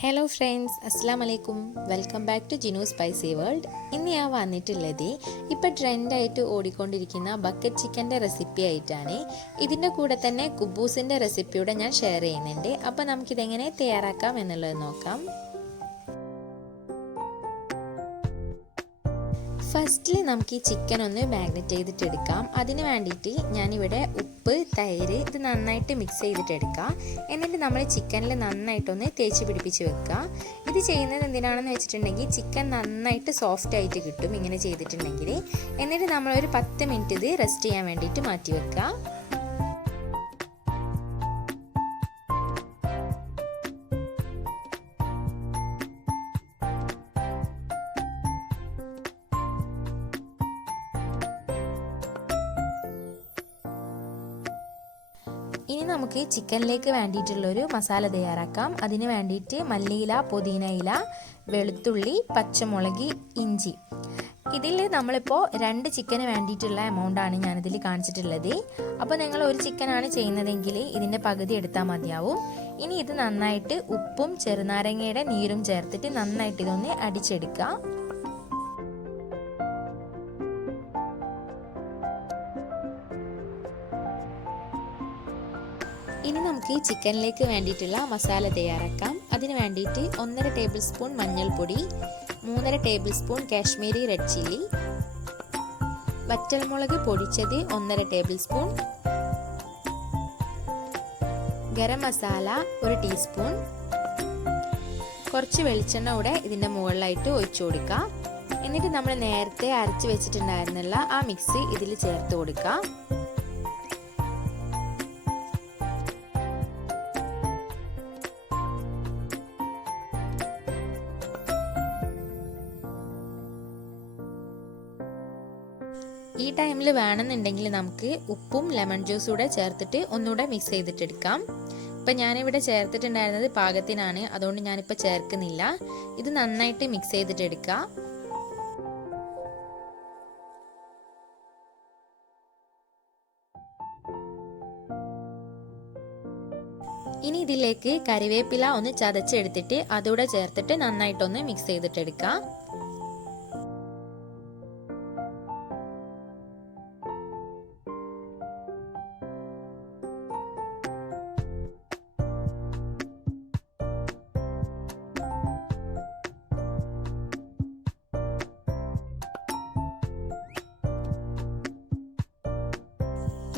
Hello friends, അസ്സാം വലൈക്കും. Welcome back to Jinu spicy world. ഇന്ന് ഞാൻ വന്നിട്ടുള്ളത് ഇപ്പോൾ ട്രെൻഡായിട്ട് ഓടിക്കൊണ്ടിരിക്കുന്ന ബക്കറ്റ് ചിക്കൻ്റെ റെസിപ്പി ആയിട്ടാണ്. ഇതിൻ്റെ കൂടെ തന്നെ കുബൂസിൻ്റെ റെസിപ്പിയൂടെ ഞാൻ ഷെയർ ചെയ്യുന്നുണ്ട്. അപ്പോൾ നമുക്കിതെങ്ങനെ തയ്യാറാക്കാം എന്നുള്ളത് നോക്കാം. ഫസ്റ്റിൽ നമുക്ക് ഈ ചിക്കൻ ഒന്ന് മാഗ്നേറ്റ് ചെയ്തിട്ടെടുക്കാം. അതിന് വേണ്ടിയിട്ട് ഞാനിവിടെ ഉപ്പ്, തൈര് ഇത് നന്നായിട്ട് മിക്സ് ചെയ്തിട്ടെടുക്കാം. എന്നിട്ട് നമ്മൾ ചിക്കനിൽ നന്നായിട്ടൊന്ന് തേച്ച് പിടിപ്പിച്ച് വെക്കുക. ഇത് ചെയ്യുന്നത് എന്തിനാണെന്ന് വെച്ചിട്ടുണ്ടെങ്കിൽ ചിക്കൻ നന്നായിട്ട് സോഫ്റ്റ് ആയിട്ട് കിട്ടും ഇങ്ങനെ ചെയ്തിട്ടുണ്ടെങ്കിൽ. എന്നിട്ട് നമ്മളൊരു 10 മിനിറ്റ് ഇത് റെസ്റ്റ് ചെയ്യാൻ വേണ്ടിയിട്ട് മാറ്റി വെക്കുക. ഇനി നമുക്ക് ചിക്കനിലേക്ക് വേണ്ടിയിട്ടുള്ളൊരു മസാല തയ്യാറാക്കാം. അതിന് വേണ്ടിയിട്ട് മല്ലിയില, പുതിന ഇല, വെളുത്തുള്ളി, പച്ചമുളക്, ഇഞ്ചി. ഇതിൽ നമ്മളിപ്പോൾ 2 ചിക്കന് വേണ്ടിയിട്ടുള്ള എമൗണ്ടാണ് ഞാനിതിൽ കാണിച്ചിട്ടുള്ളത്. അപ്പോൾ നിങ്ങൾ ഒരു ചിക്കനാണ് ചെയ്യുന്നതെങ്കിൽ ഇതിൻ്റെ പകുതി എടുത്താൽ മതിയാവും. ഇനി ഇത് നന്നായിട്ട് ഉപ്പും ചെറുനാരങ്ങയുടെ നീരും ചേർത്തിട്ട് നന്നായിട്ട് ഇതൊന്ന് അടിച്ചെടുക്കുക. ഇനി നമുക്ക് ചിക്കനിലേക്ക് വേണ്ടിയിട്ടുള്ള മസാല തയ്യാറാക്കാം. അതിന് വേണ്ടിയിട്ട് 1.5 ടേബിൾ സ്പൂൺ മഞ്ഞൾപ്പൊടി, 3.5 table spoon Kashmiri red chilli, വറ്റൽമുളക് പൊടിച്ചത് 1.5 table spoon, garam masala 1 teaspoon, കുറച്ച് വെളിച്ചെണ്ണ കൂടെ ഇതിൻ്റെ മുകളിലായിട്ട് ഒഴിച്ചു കൊടുക്കുക. എന്നിട്ട് നമ്മൾ നേരത്തെ അരച്ച് വെച്ചിട്ടുണ്ടായിരുന്നുള്ള ആ മിക്സ് ഇതിൽ ചേർത്ത് കൊടുക്കുക. ഈ ടൈമിൽ വേണമെന്നുണ്ടെങ്കിൽ നമുക്ക് ഉപ്പും ലെമൺ ജ്യൂസും കൂടെ ചേർത്തിട്ട് ഒന്നുകൂടെ മിക്സ് ചെയ്തിട്ടെടുക്കാം. ഇപ്പം ഞാനിവിടെ ചേർത്തിട്ടുണ്ടായിരുന്നത് പാകത്തിനാണ്, അതുകൊണ്ട് ഞാനിപ്പോൾ ചേർക്കുന്നില്ല. ഇത് നന്നായിട്ട് മിക്സ് ചെയ്തിട്ടെടുക്കുക. ഇനി ഇതിലേക്ക് കറിവേപ്പില ഒന്ന് ചതച്ചെടുത്തിട്ട് അതുകൂടെ ചേർത്തിട്ട് നന്നായിട്ടൊന്ന് മിക്സ് ചെയ്തിട്ടെടുക്കാം.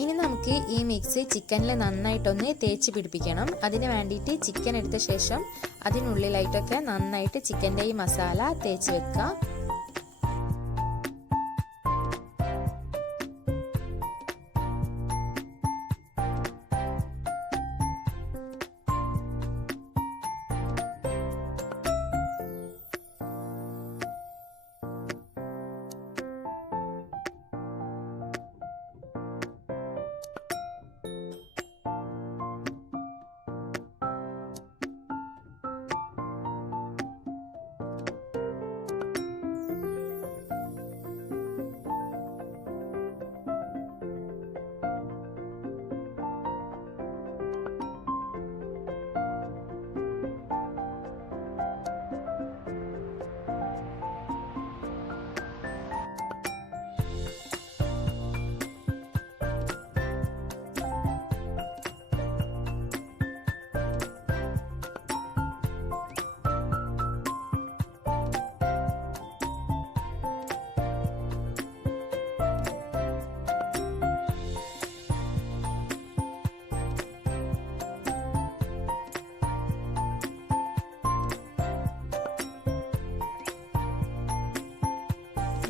ഇനി നമുക്ക് ഈ മിക്സ് ചിക്കനിൽ നന്നായിട്ടൊന്ന് തേച്ച് പിടിപ്പിക്കണം. അതിന് വേണ്ടിയിട്ട് ചിക്കൻ എടുത്ത ശേഷം അതിനുള്ളിലായിട്ടൊക്കെ നന്നായിട്ട് ചിക്കൻ്റെ ഈ മസാല തേച്ച് വെക്കുക.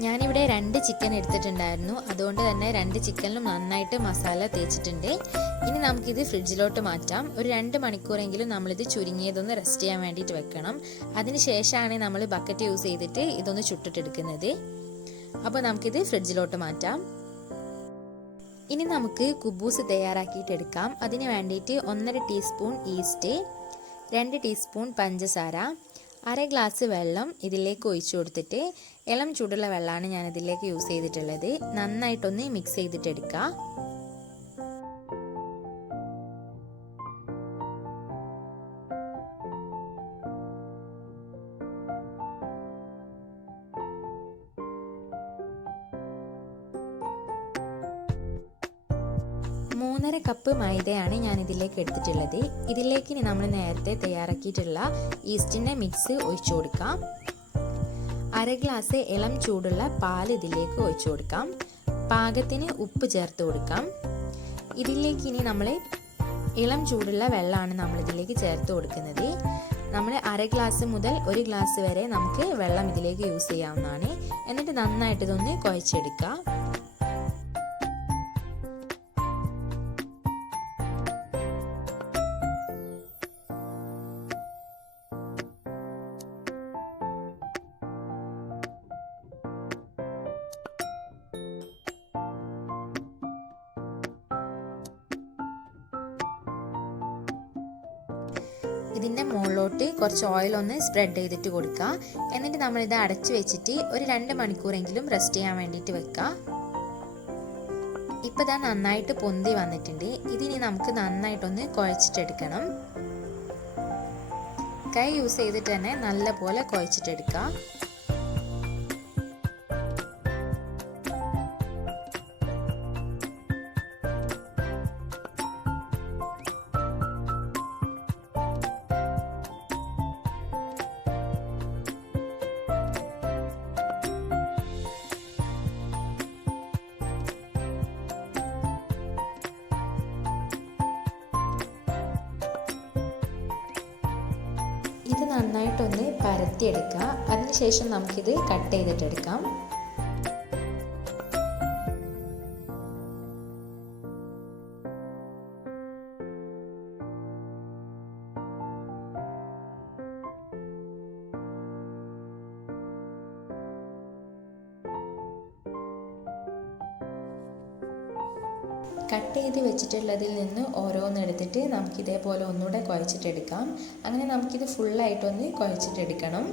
ഞാനിവിടെ 2 ചിക്കൻ എടുത്തിട്ടുണ്ടായിരുന്നു, അതുകൊണ്ട് തന്നെ 2 ചിക്കനിലും നന്നായിട്ട് മസാല തേച്ചിട്ടുണ്ട്. ഇനി നമുക്കിത് ഫ്രിഡ്ജിലോട്ട് മാറ്റാം. ഒരു 2 മണിക്കൂറെങ്കിലും നമ്മളിത് ചുരുങ്ങിയതൊന്ന് റെസ്റ്റ് ചെയ്യാൻ വേണ്ടിയിട്ട് വെക്കണം. അതിന് ശേഷമാണ് നമ്മൾ ബക്കറ്റ് യൂസ് ചെയ്തിട്ട് ഇതൊന്ന് ചുട്ടിട്ടെടുക്കുന്നത്. അപ്പോൾ നമുക്കിത് ഫ്രിഡ്ജിലോട്ട് മാറ്റാം. ഇനി നമുക്ക് കുബൂസ് തയ്യാറാക്കിയിട്ടെടുക്കാം. അതിന് വേണ്ടിയിട്ട് 1.5 ടീസ്പൂൺ ഈസ്റ്റ്, 2 ടീസ്പൂൺ പഞ്ചസാര, 1/2 ഗ്ലാസ് വെള്ളം ഇതിലേക്ക് ഒഴിച്ചു കൊടുത്തിട്ട്, ഇളം ചൂടുള്ള വെള്ളമാണ് ഞാൻ ഇതിലേക്ക് യൂസ് ചെയ്തിട്ടുള്ളത്, നന്നായിട്ടൊന്ന് മിക്സ് ചെയ്തിട്ടെടുക്കുക. 1.5 കപ്പ് മൈദയാണ് ഞാൻ ഇതിലേക്ക് എടുത്തിട്ടുള്ളത്. ഇതിലേക്ക് ഇനി നമ്മൾ നേരത്തെ തയ്യാറാക്കിയിട്ടുള്ള ഈസ്റ്റിൻ്റെ മിക്സ് ഒഴിച്ചു കൊടുക്കാം. 1/2 ഗ്ലാസ് ഇളം ചൂടുള്ള പാൽ ഇതിലേക്ക് ഒഴിച്ചു കൊടുക്കാം. പാകത്തിന് ഉപ്പ് ചേർത്ത് കൊടുക്കാം. ഇതിലേക്ക് ഇനി നമ്മൾ ഇളം ചൂടുള്ള വെള്ളമാണ് നമ്മളിതിലേക്ക് ചേർത്ത് കൊടുക്കുന്നത്. നമ്മൾ 1/2 ഗ്ലാസ് മുതൽ 1 ഗ്ലാസ് വരെ നമുക്ക് വെള്ളം ഇതിലേക്ക് യൂസ് ചെയ്യാവുന്നതാണ്. എന്നിട്ട് നന്നായിട്ട് ഇതൊന്ന് കുഴച്ചെടുക്കുക. ഇതിൻ്റെ മുകളിലോട്ട് കുറച്ച് ഓയിൽ ഒന്ന് സ്പ്രെഡ് ചെയ്തിട്ട് കൊടുക്കുക. എന്നിട്ട് നമ്മളിത് അടച്ചു വെച്ചിട്ട് ഒരു 2 മണിക്കൂറെങ്കിലും റെസ്റ്റ് ചെയ്യാൻ വേണ്ടിയിട്ട് വെക്കുക. ഇപ്പോൾ ഇതാ നന്നായിട്ട് പൊന്തി വന്നിട്ടുണ്ട്. ഇതിനി നമുക്ക് നന്നായിട്ടൊന്ന് കുഴച്ചിട്ടെടുക്കണം. കൈ യൂസ് ചെയ്തിട്ട് തന്നെ നല്ലപോലെ കുഴച്ചിട്ടെടുക്കുക. ഇത് നന്നായിട്ടൊന്ന് പരത്തിയെടുക്കുക. അതിനുശേഷം നമുക്കിത് കട്ട് ചെയ്തിട്ടെടുക്കാം. കട്ട് ചെയ്ത് വെച്ചിട്ടുള്ളതിൽ നിന്ന് ഓരോന്നെടുത്തിട്ട് നമുക്കിതേപോലെ ഒന്നുകൂടെ കുഴച്ചിട്ടെടുക്കാം. അങ്ങനെ നമുക്കിത് ഫുള്ളായിട്ടൊന്ന് കുഴച്ചിട്ടെടുക്കണം.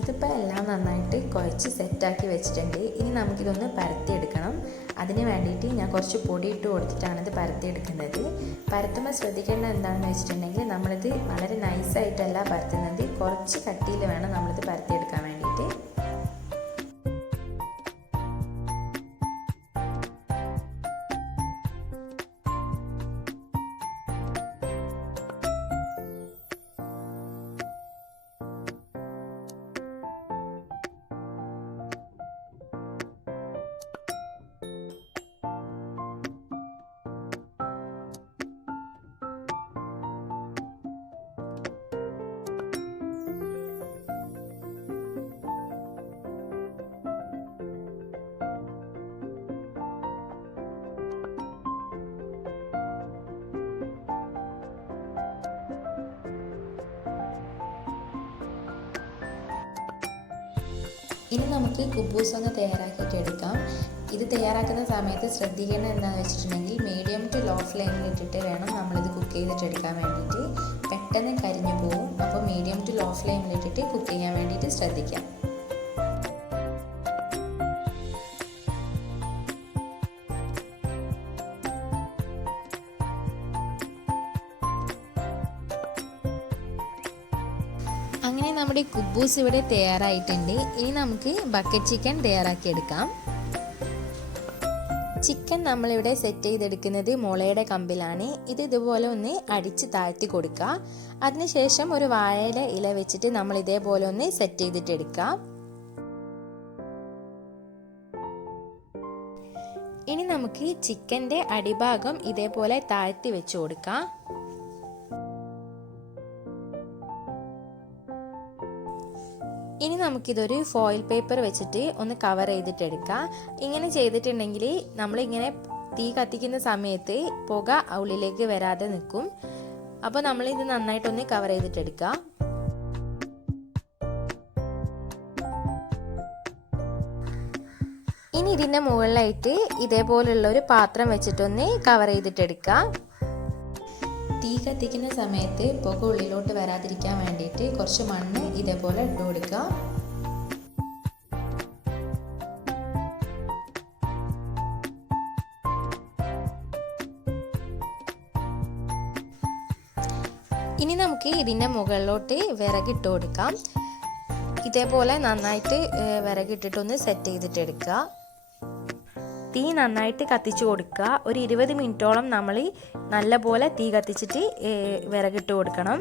ഇതിപ്പോൾ എല്ലാം നന്നായിട്ട് കുഴച്ച് സെറ്റാക്കി വെച്ചിട്ടുണ്ട്. ഇനി നമുക്കിതൊന്ന് പരത്തിയെടുക്കണം. അതിന് വേണ്ടിയിട്ട് ഞാൻ കുറച്ച് പൊടി ഇട്ട് കൊടുത്തിട്ടാണ് ഇത് പരത്തിയെടുക്കുന്നത്. പരത്തുമ്പോൾ ശ്രദ്ധിക്കേണ്ട എന്താണെന്ന് വെച്ചിട്ടുണ്ടെങ്കിൽ നമ്മളിത് വളരെ നൈസായിട്ടല്ല പരത്തുന്നത്, കുറച്ച് കട്ടിയിൽ വേണം നമ്മളിത് പരത്തിയെടുക്കാൻ വേണ്ടിയിട്ട്. ഇനി നമുക്ക് കുബൂസ് ഒന്ന് തയ്യാറാക്കിയിട്ട് എടുക്കാം. ഇത് തയ്യാറാക്കുന്ന സമയത്ത് ശ്രദ്ധിക്കേണ്ടത് എന്താണെന്ന് വെച്ചിട്ടുണ്ടെങ്കിൽ മീഡിയം ടു ലോ ഫ്ലെയിമിൽ ഇട്ടിട്ട് വേണം നമ്മളിത് കുക്ക് ചെയ്തിട്ടെടുക്കാൻ വേണ്ടിയിട്ട്. പെട്ടെന്ന് കരിഞ്ഞു പോകും. അപ്പോൾ മീഡിയം ടു ലോ ഫ്ലെയിമിൽ ഇട്ടിട്ട് കുക്ക് ചെയ്യാൻ വേണ്ടിയിട്ട് ശ്രദ്ധിക്കാം. അങ്ങനെ നമ്മുടെ കുബൂസ് ഇവിടെ തയ്യാറായിട്ടുണ്ട്. ഇനി നമുക്ക് ബക്കറ്റ് ചിക്കൻ തയ്യാറാക്കിയെടുക്കാം. ചിക്കൻ നമ്മളിവിടെ സെറ്റ് ചെയ്തെടുക്കുന്നത് മുളയുടെ കമ്പിലാണ്. ഇത് ഇതുപോലെ ഒന്ന് അടിച്ച് താഴ്ത്തി കൊടുക്കുക. അതിനുശേഷം ഒരു വാഴയില ഇല വെച്ചിട്ട് നമ്മൾ ഇതേപോലെ ഒന്ന് സെറ്റ് ചെയ്തിട്ടെടുക്കാം. ഇനി നമുക്ക് ചിക്കൻ്റെ അടിഭാഗം ഇതേപോലെ താഴ്ത്തി വെച്ച് കൊടുക്കാം. ഇനി നമുക്കിതൊരു ഫോയിൽ പേപ്പർ വെച്ചിട്ട് ഒന്ന് കവർ ചെയ്തിട്ടെടുക്കാം. ഇങ്ങനെ ചെയ്തിട്ടുണ്ടെങ്കിൽ നമ്മളിങ്ങനെ തീ കത്തിക്കുന്ന സമയത്ത് പുക ഉള്ളിലേക്ക് വരാതെ നിൽക്കും. അപ്പോൾ നമ്മളിത് നന്നായിട്ടൊന്ന് കവർ ചെയ്തിട്ടെടുക്കാം. ഇനി ഇതിൻ്റെ മുകളിലായിട്ട് ഇതേപോലുള്ള ഒരു പാത്രം വെച്ചിട്ടൊന്ന് കവർ ചെയ്തിട്ടെടുക്കാം. തീ കത്തിക്കുന്ന സമയത്ത് പുക ഉള്ളിലോട്ട് വരാതിരിക്കാൻ വേണ്ടിയിട്ട് കുറച്ച് മണ്ണ് ഇതേപോലെ ഇട്ട് കൊടുക്കുക. ഇനി നമുക്ക് ഇതിൻ്റെ മുകളിലോട്ട് വിറകിട്ട് കൊടുക്കാം. ഇതേപോലെ നന്നായിട്ട് വിറകിട്ടിട്ടൊന്ന് സെറ്റ് ചെയ്തിട്ട് എടുക്കുക. തീ നന്നായിട്ട് കത്തിച്ചു കൊടുക്കുക. ഒരു 20 മിനിറ്റോളം നമ്മൾ നല്ലപോലെ തീ കത്തിച്ചിട്ട് വിറകിട്ട് കൊടുക്കണം.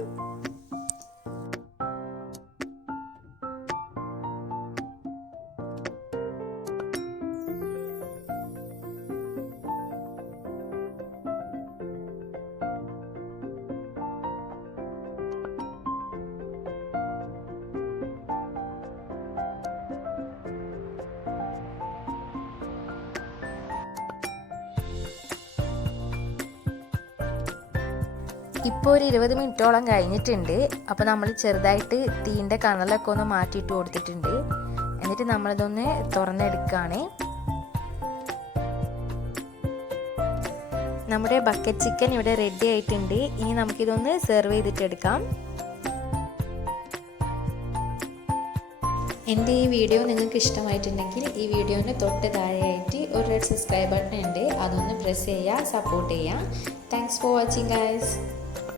ഇപ്പോൾ ഒരു 20 മിനിറ്റോളം കഴിഞ്ഞിട്ടുണ്ട്. അപ്പോൾ നമ്മൾ ചെറുതായിട്ട് തീൻ്റെ കനലൊക്കെ ഒന്ന് മാറ്റിയിട്ട് കൊടുത്തിട്ടുണ്ട്. എന്നിട്ട് നമ്മളിതൊന്ന് തുറന്നെടുക്കുകയാണ്. നമ്മുടെ ബക്കറ്റ് ചിക്കൻ ഇവിടെ റെഡി ആയിട്ടുണ്ട്. ഇനി നമുക്കിതൊന്ന് സെർവ് ചെയ്തിട്ടെടുക്കാം. എൻ്റെ ഈ വീഡിയോ നിങ്ങൾക്ക് ഇഷ്ടമായിട്ടുണ്ടെങ്കിൽ ഈ വീഡിയോന് തൊട്ട് താഴെയായിട്ട് ഒരു റെഡ് സബ്സ്ക്രൈബ് ബട്ടൺ ഉണ്ട്. അതൊന്ന് പ്രസ് ചെയ്യുക, സപ്പോർട്ട് ചെയ്യുക. Thanks for watching guys.